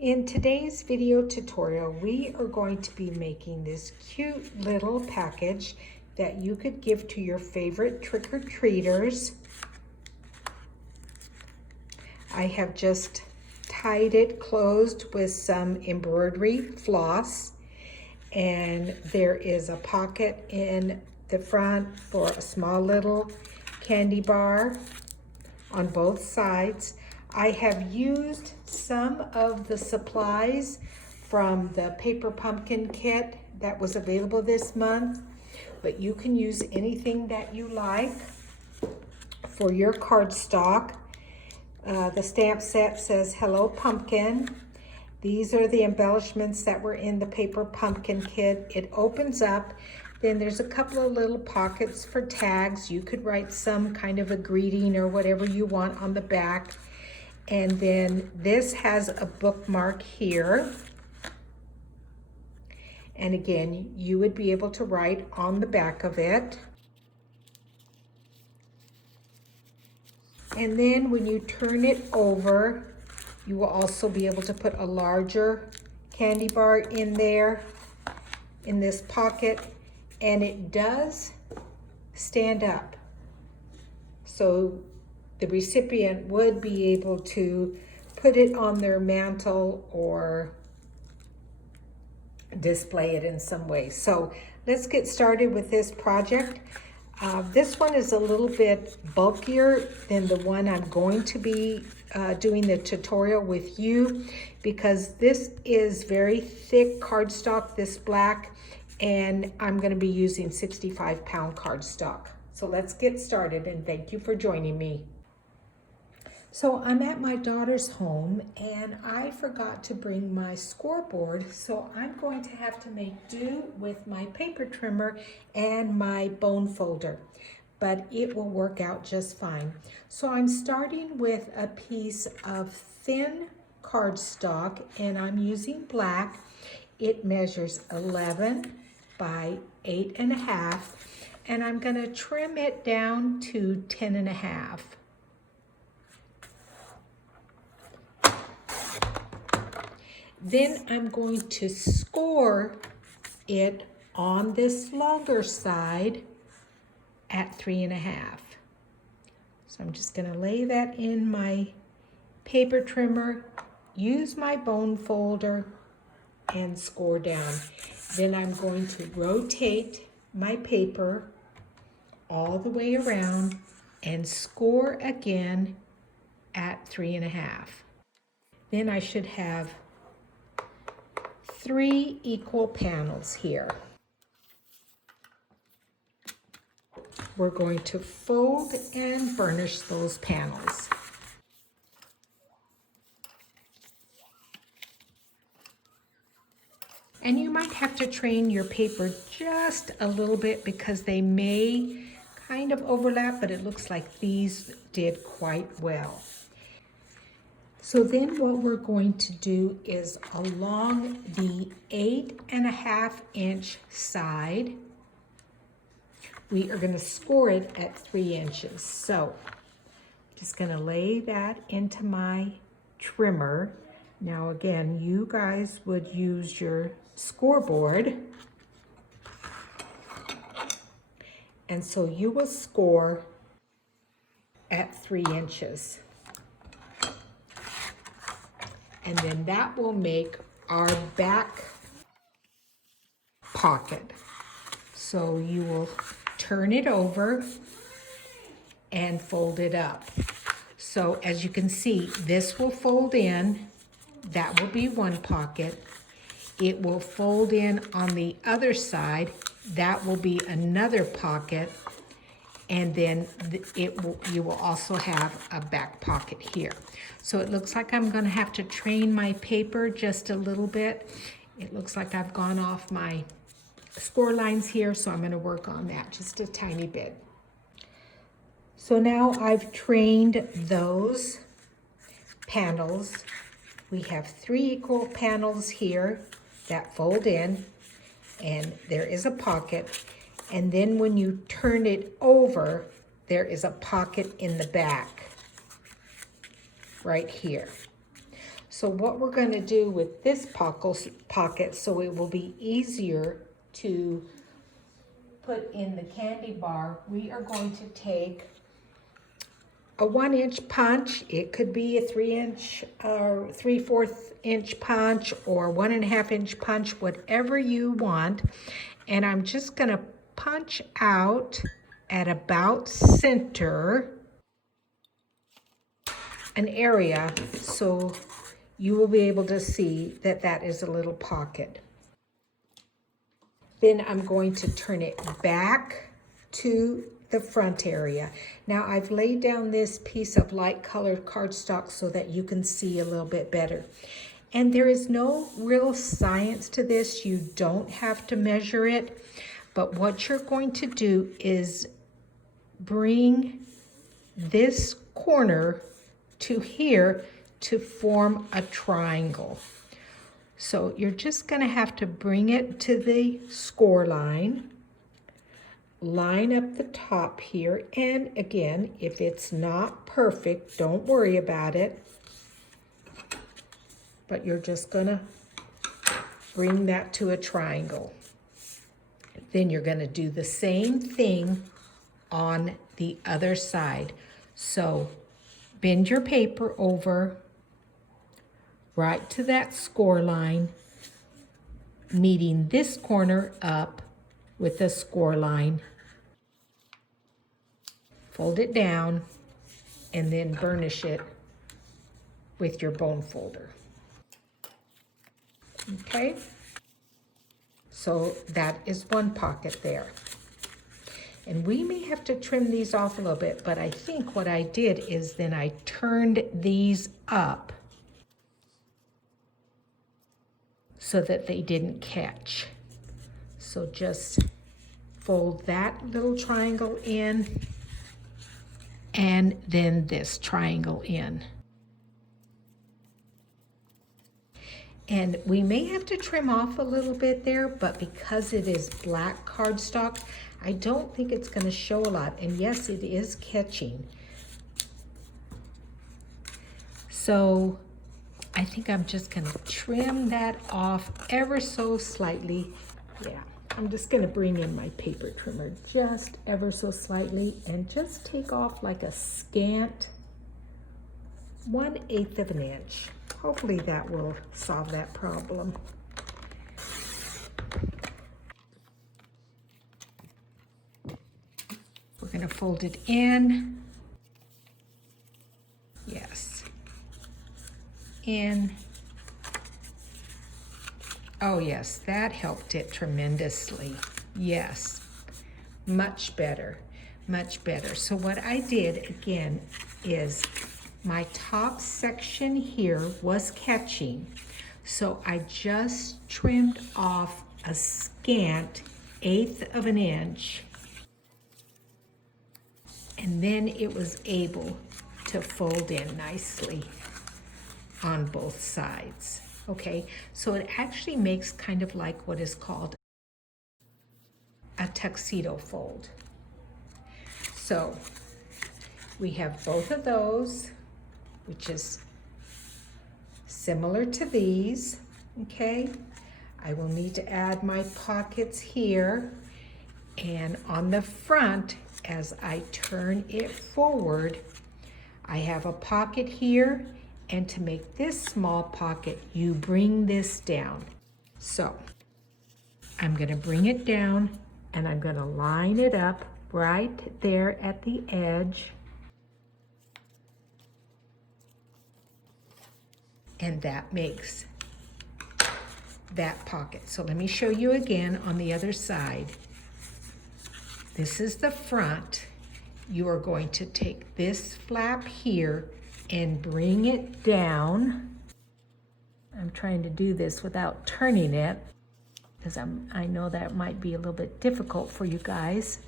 In today's video tutorial, we are going to be making this cute little package that you could give to your favorite trick-or-treaters. I have just tied it closed with some embroidery floss, and there is a pocket in the front for a small little candy bar on both sides. I have used some of the supplies from the paper pumpkin kit that was available this month, but you can use anything that you like for your cardstock. The stamp set says Hello Pumpkin. These are the embellishments that were in the paper pumpkin kit. It opens up, then there's a couple of little pockets for tags. You could write some kind of a greeting or whatever you want on the back. And then this has a bookmark here. And again, you would be able to write on the back of it. And then when you turn it over, you will also be able to put a larger candy bar in there, in this pocket, and it does stand up. So the recipient would be able to put it on their mantle or display it in some way. So let's get started with this project. This one is a little bit bulkier than the one I'm going to be doing the tutorial with you, because this is very thick cardstock, this black, and I'm going to be using 65-pound cardstock. So let's get started, and thank you for joining me. So I'm at my daughter's home and I forgot to bring my scoreboard, so I'm going to have to make do with my paper trimmer and my bone folder, but it will work out just fine. So I'm starting with a piece of thin cardstock and I'm using black. It measures 11 by 8.5, and I'm going to trim it down to 10.5. Then I'm going to score it on this longer side at 3.5. So I'm just going to lay that in my paper trimmer, use my bone folder, and score down. Then I'm going to rotate my paper all the way around and score again at 3.5. Then I should have 3 equal panels here. We're going to fold and burnish those panels. And you might have to train your paper just a little bit because they may kind of overlap, but it looks like these did quite well. So then what we're going to do is along the 8.5 inch side, we are going to score it at 3 inches. So just going to lay that into my trimmer. Now again, you guys would use your scoreboard. And so you will score at 3 inches. And then that will make our back pocket. So you will turn it over and fold it up. So as you can see, this will fold in. That will be one pocket. It will fold in on the other side. That will be another pocket. And then you will also have a back pocket here. So it looks like I'm going to have to train my paper just a little bit. It looks like I've gone off my score lines here, so I'm going to work on that just a tiny bit. So now I've trained those panels. We have 3 equal panels here that fold in, and there is a pocket. And then when you turn it over, there is a pocket in the back right here. So what we're going to do with this pocket, so it will be easier to put in the candy bar, we are going to take a 1-inch punch. It could be a 3-inch or 3/4 inch punch or 1.5-inch punch, whatever you want. And I'm just going to punch out at about center an area so you will be able to see that that is a little pocket. Then I'm going to turn it back to the front area. Now I've laid down this piece of light colored cardstock so that you can see a little bit better. And there is no real science to this. You don't have to measure it. But what you're going to do is bring this corner to here to form a triangle. So you're just going to have to bring it to the score line, line up the top here, and again, if it's not perfect, don't worry about it, but you're just going to bring that to a triangle. Then you're going to do the same thing on the other side. So bend your paper over right to that score line, meeting this corner up with the score line. Fold it down and then burnish it with your bone folder. Okay, so that is one pocket there. And we may have to trim these off a little bit, but I think what I did is then I turned these up so that they didn't catch. So just fold that little triangle in and then this triangle in. And we may have to trim off a little bit there, but because it is black cardstock, I don't think it's going to show a lot. And yes, it is catching. So I think I'm just going to trim that off ever so slightly. Yeah, I'm just going to bring in my paper trimmer just ever so slightly and just take off like a scant 1/8 of an inch. Hopefully that will solve that problem. We're going to fold it in. Yes. In. Oh yes, that helped it tremendously. Yes, much better, much better. So what I did again is my top section here was catching. So I just trimmed off a scant 1/8 of an inch. And then it was able to fold in nicely on both sides. Okay, so it actually makes kind of like what is called a tuxedo fold. So we have both of those, which is similar to these. Okay, I will need to add my pockets here, and on the front, as I turn it forward, I have a pocket here, and to make this small pocket, you bring this down. So I'm going to bring it down and I'm going to line it up right there at the edge. And that makes that pocket. So let me show you again on the other side. This is the front. You are going to take this flap here and bring it down. I'm trying to do this without turning it because I know that might be a little bit difficult for you guys.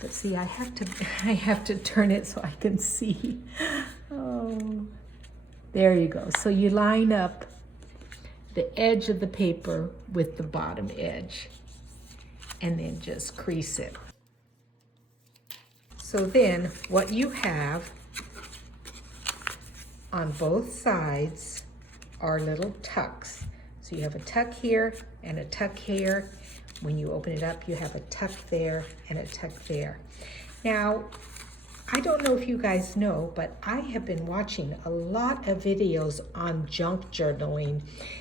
But see, I have to turn it so I can see. Oh, there you go. So you line up the edge of the paper with the bottom edge and then just crease it. So then what you have on both sides are little tucks. So you have a tuck here and a tuck here. When you open it up, you have a tuck there and a tuck there. Now, I don't know if you guys know, but I have been watching a lot of videos on junk journaling,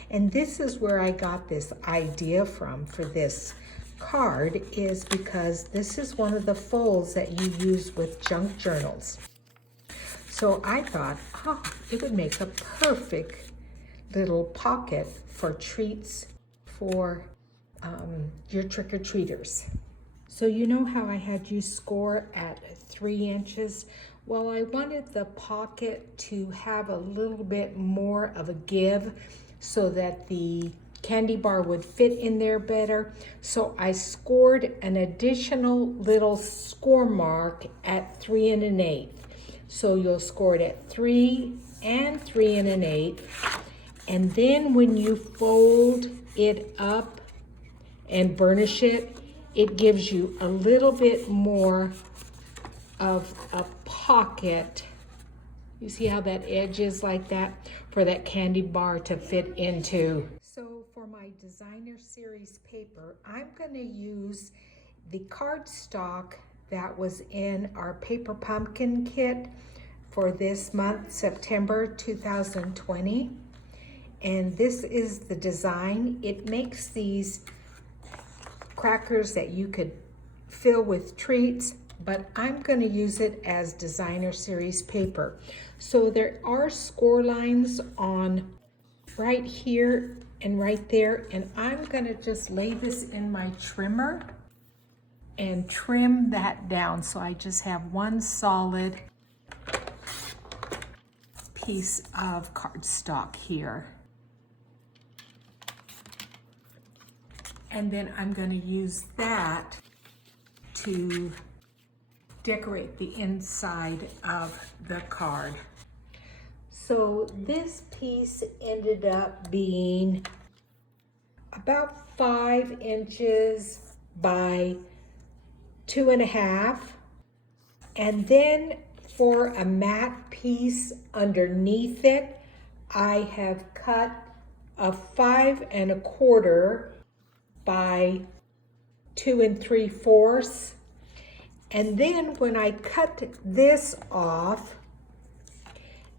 and this is where I got this idea from for this card, is because this is one of the folds that you use with junk journals. So I thought, oh, it would make a perfect little pocket for treats for your trick-or-treaters. So you know how I had you score at 3 inches? Well, I wanted the pocket to have a little bit more of a give so that the candy bar would fit in there better. So I scored an additional little score mark at 3 1/8. So you'll score it at 3 and 3 1/8. And then when you fold it up and burnish it, it gives you a little bit more of a pocket. You see how that edge is like that? For that candy bar to fit into. So for my designer series paper, I'm gonna use the cardstock that was in our paper pumpkin kit for this month, September 2020. And this is the design. It makes these crackers that you could fill with treats, but I'm going to use it as designer series paper. So there are score lines on right here and right there, and I'm going to just lay this in my trimmer and trim that down so I just have one solid piece of cardstock here. And then I'm going to use that to decorate the inside of the card. So this piece ended up being about 5 inches by 2.5. And then for a matte piece underneath it, I have cut a 5 1/4 by 2 3/4. And then when I cut this off,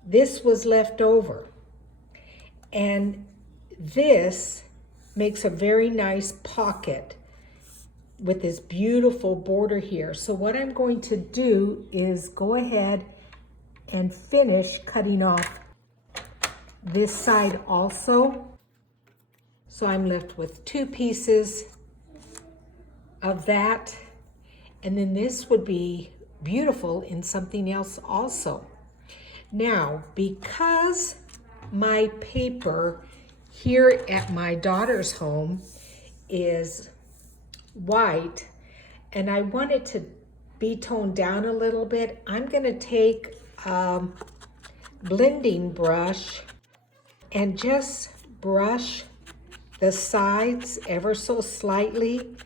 this was left over. And this makes a very nice pocket with this beautiful border here. So what I'm going to do is go ahead and finish cutting off this side also. So I'm left with 2 pieces of that. And then this would be beautiful in something else also. Now, because my paper here at my daughter's home is white, and I want it to be toned down a little bit, I'm gonna take a blending brush and just brush the sides ever so slightly.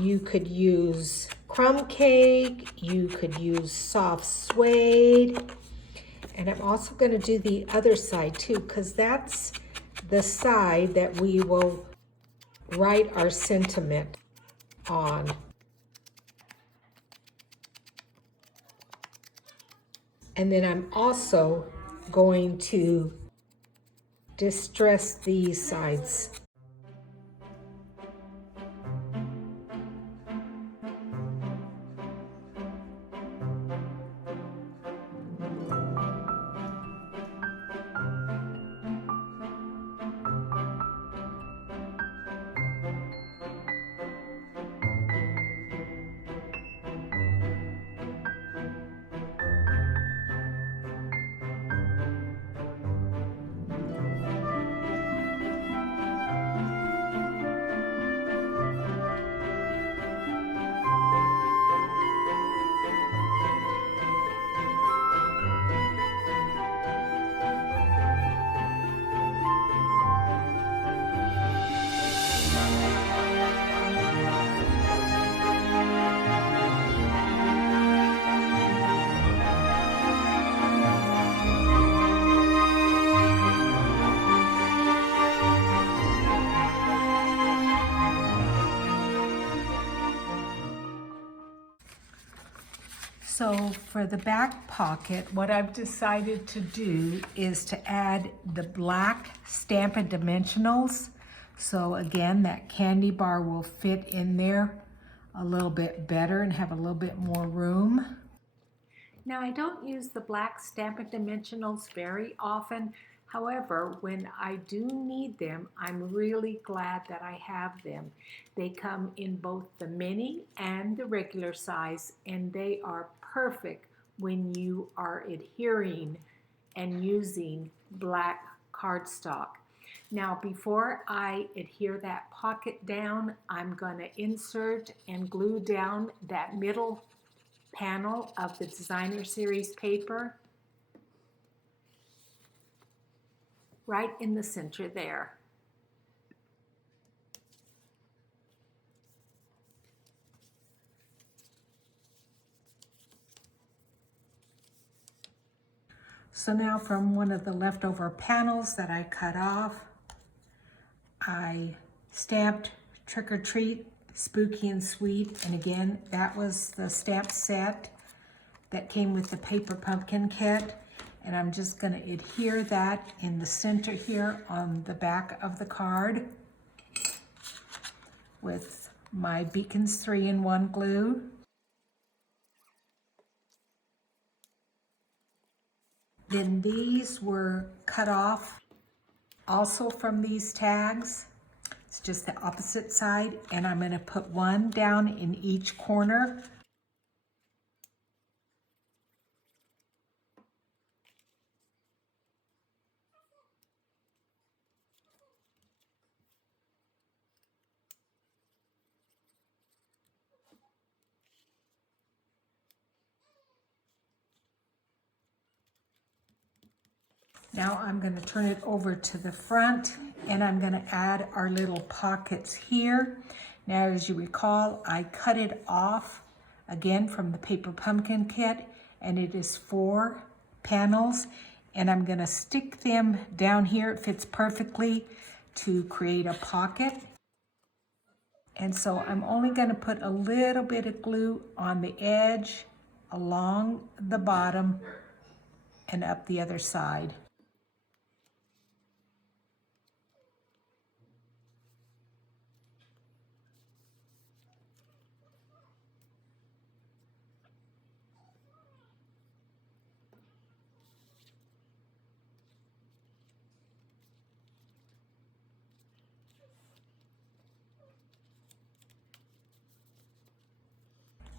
You could use crumb cake, you could use soft suede, and I'm also going to do the other side too, because that's the side that we will write our sentiment on. And then I'm also going to distress these sides. So for the back pocket, what I've decided to do is to add the black Stampin' Dimensionals. So again, that candy bar will fit in there a little bit better and have a little bit more room. Now I don't use the black Stampin' Dimensionals very often. However, when I do need them, I'm really glad that I have them. They come in both the mini and the regular size, and they are perfect when you are adhering and using black cardstock. Now, before I adhere that pocket down, I'm going to insert and glue down that middle panel of the Designer Series paper right in the center there. So now from one of the leftover panels that I cut off, I stamped Trick or Treat, Spooky and Sweet, and again, that was the stamp set that came with the paper pumpkin kit. And I'm just going to adhere that in the center here on the back of the card with my Beacons 3-in-1 glue. Then these were cut off also from these tags. It's just the opposite side, and I'm going to put one down in each corner. Now I'm going to turn it over to the front, and I'm going to add our little pockets here. Now, as you recall, I cut it off again from the paper pumpkin kit, and it is 4 panels, and I'm going to stick them down here. It fits perfectly to create a pocket. And so I'm only going to put a little bit of glue on the edge, along the bottom, and up the other side.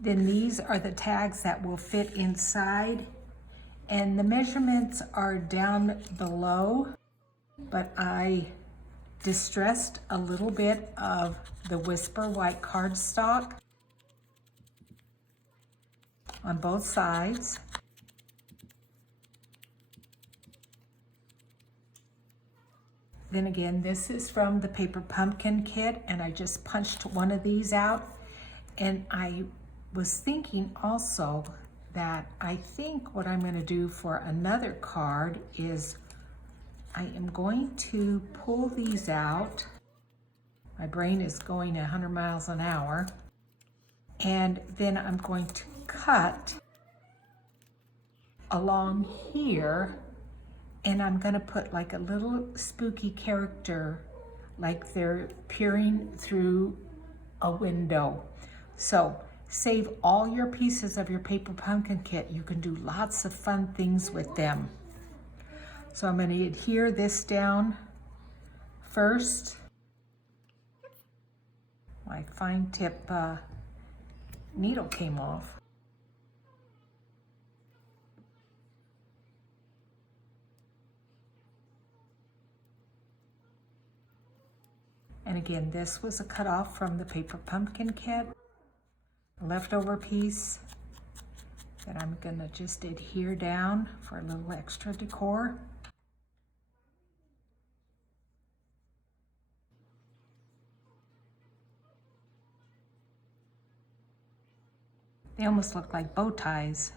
Then these are the tags that will fit inside, and the measurements are down below, but I distressed a little bit of the Whisper white cardstock on both sides. Then again, this is from the paper pumpkin kit, and I just punched one of these out. And I was thinking also that I think what I'm going to do for another card is I am going to pull these out. My brain is going 100 miles an hour. And then I'm going to cut along here, and I'm going to put like a little spooky character, like they're peering through a window. So save all your pieces of your paper pumpkin kit. You can do lots of fun things with them. So I'm going to adhere this down first. My fine tip needle came off. And again, this was a cutoff from the paper pumpkin kit, a leftover piece that I'm gonna just adhere down for a little extra decor. They almost look like bow ties.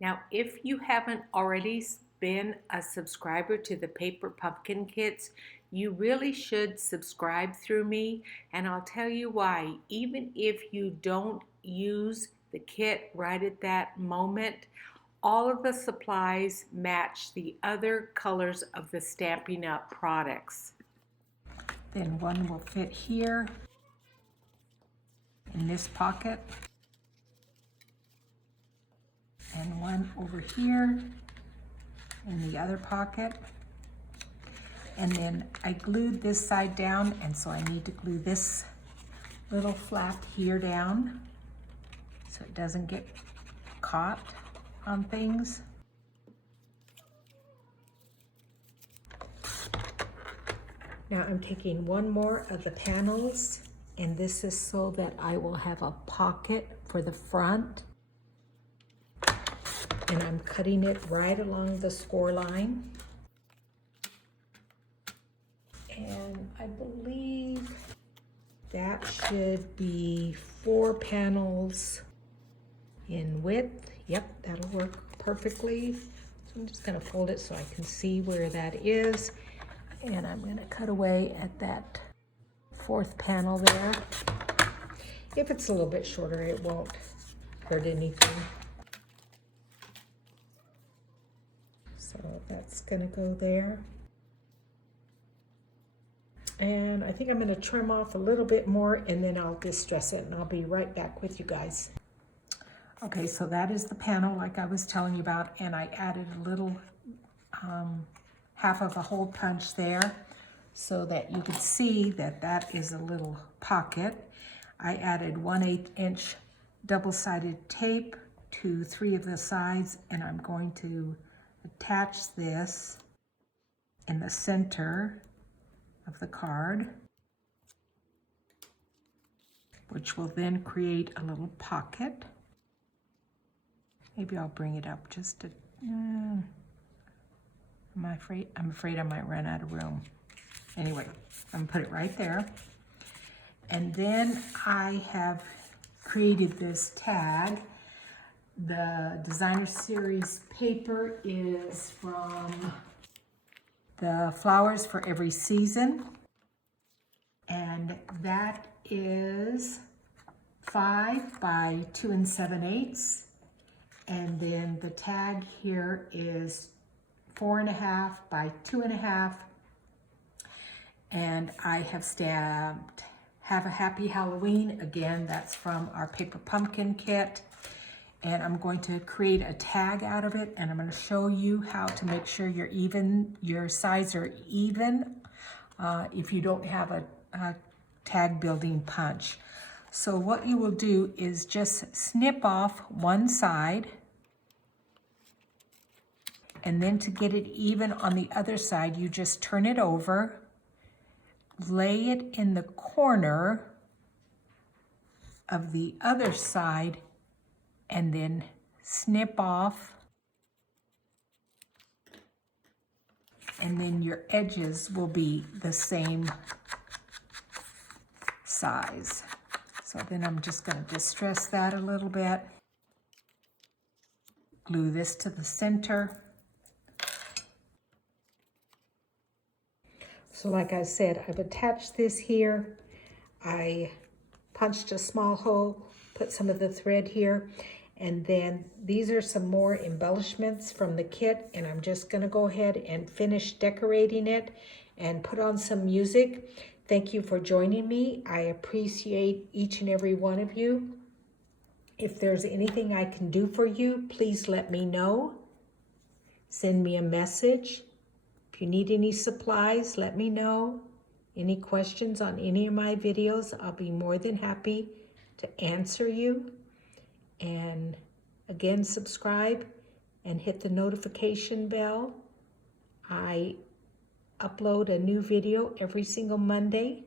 Now, if you haven't already been a subscriber to the Paper Pumpkin Kits, you really should subscribe through me, and I'll tell you why. Even if you don't use the kit right at that moment. All of the supplies match the other colors of the Stampin' Up! Products. Then one will fit here in this pocket, and one over here in the other pocket. And then I glued this side down, and so I need to glue this little flap here down so it doesn't get caught on things. Now I'm taking one more of the panels, and this is so that I will have a pocket for the front. And I'm cutting it right along the score line. And I believe that should be 4 panels in width. Yep, that'll work perfectly. So I'm just gonna fold it so I can see where that is. And I'm gonna cut away at that 4th panel there. If it's a little bit shorter, it won't hurt anything. So that's gonna go there. And I think I'm gonna trim off a little bit more, and then I'll distress it, and I'll be right back with you guys. Okay, so that is the panel like I was telling you about, and I added a little half of a hole punch there so that you could see that that is a little pocket. I added 1/8 inch double-sided tape to 3 of the sides, and I'm going to attach this in the center of the card, which will then create a little pocket. Maybe I'll bring it up just to, I'm afraid I might run out of room. Anyway, I'm gonna put it right there. And then I have created this tag. The designer series paper is from the Flowers for Every Season, and that is 5 by 2 7/8. And then the tag here is 4.5 by 2.5. And I have stamped Have a Happy Halloween. Again, that's from our paper pumpkin kit. And I'm going to create a tag out of it, and I'm going to show you how to make sure your sides are even if you don't have a tag building punch. So what you will do is just snip off one side, and then to get it even on the other side, you just turn it over, lay it in the corner of the other side, and then snip off, and then your edges will be the same size. So then I'm just going to distress that a little bit, glue this to the center. So like I said, I've attached this here. I punched a small hole, put some of the thread here, and then these are some more embellishments from the kit, and I'm just gonna go ahead and finish decorating it and put on some music. Thank you for joining me. I appreciate each and every one of you. If there's anything I can do for you, please let me know. Send me a message. If you need any supplies, let me know. Any questions on any of my videos, I'll be more than happy to answer you. And again, subscribe and hit the notification bell. I upload a new video every single Monday,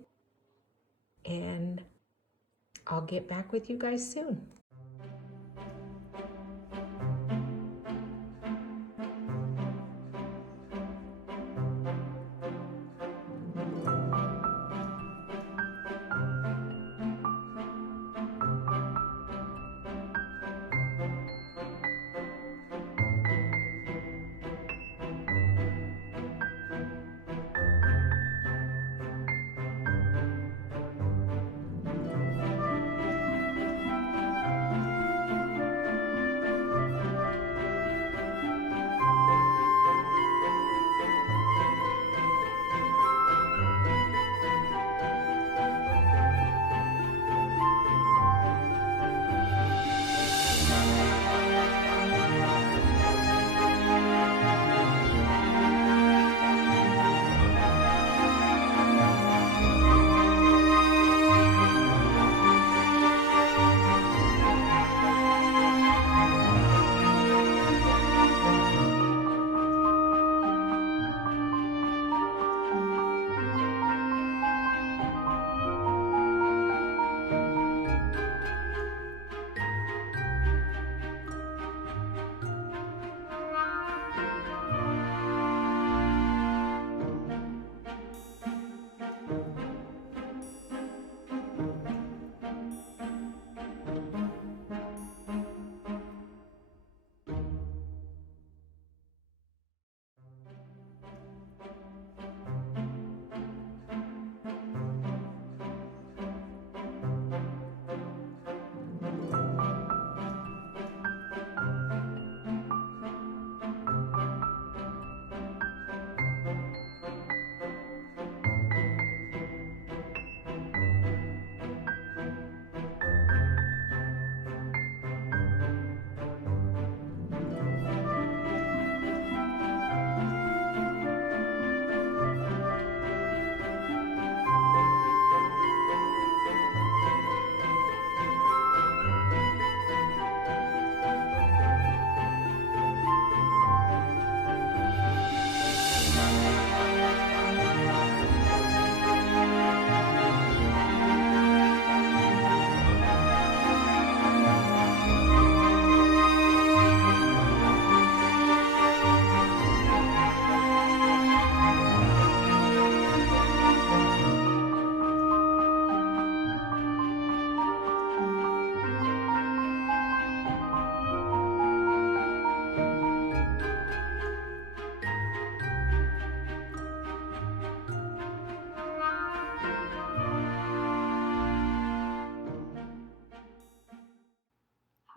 and I'll get back with you guys soon.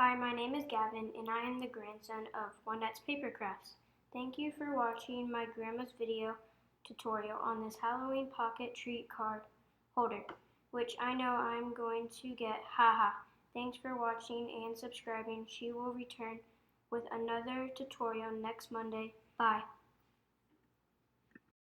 Hi, my name is Gavin, and I am the grandson of Juanette's Paper Crafts. Thank you for watching my grandma's video tutorial on this Halloween pocket treat card holder, which I know I'm going to get. Haha. Thanks for watching and subscribing. She will return with another tutorial next Monday. Bye.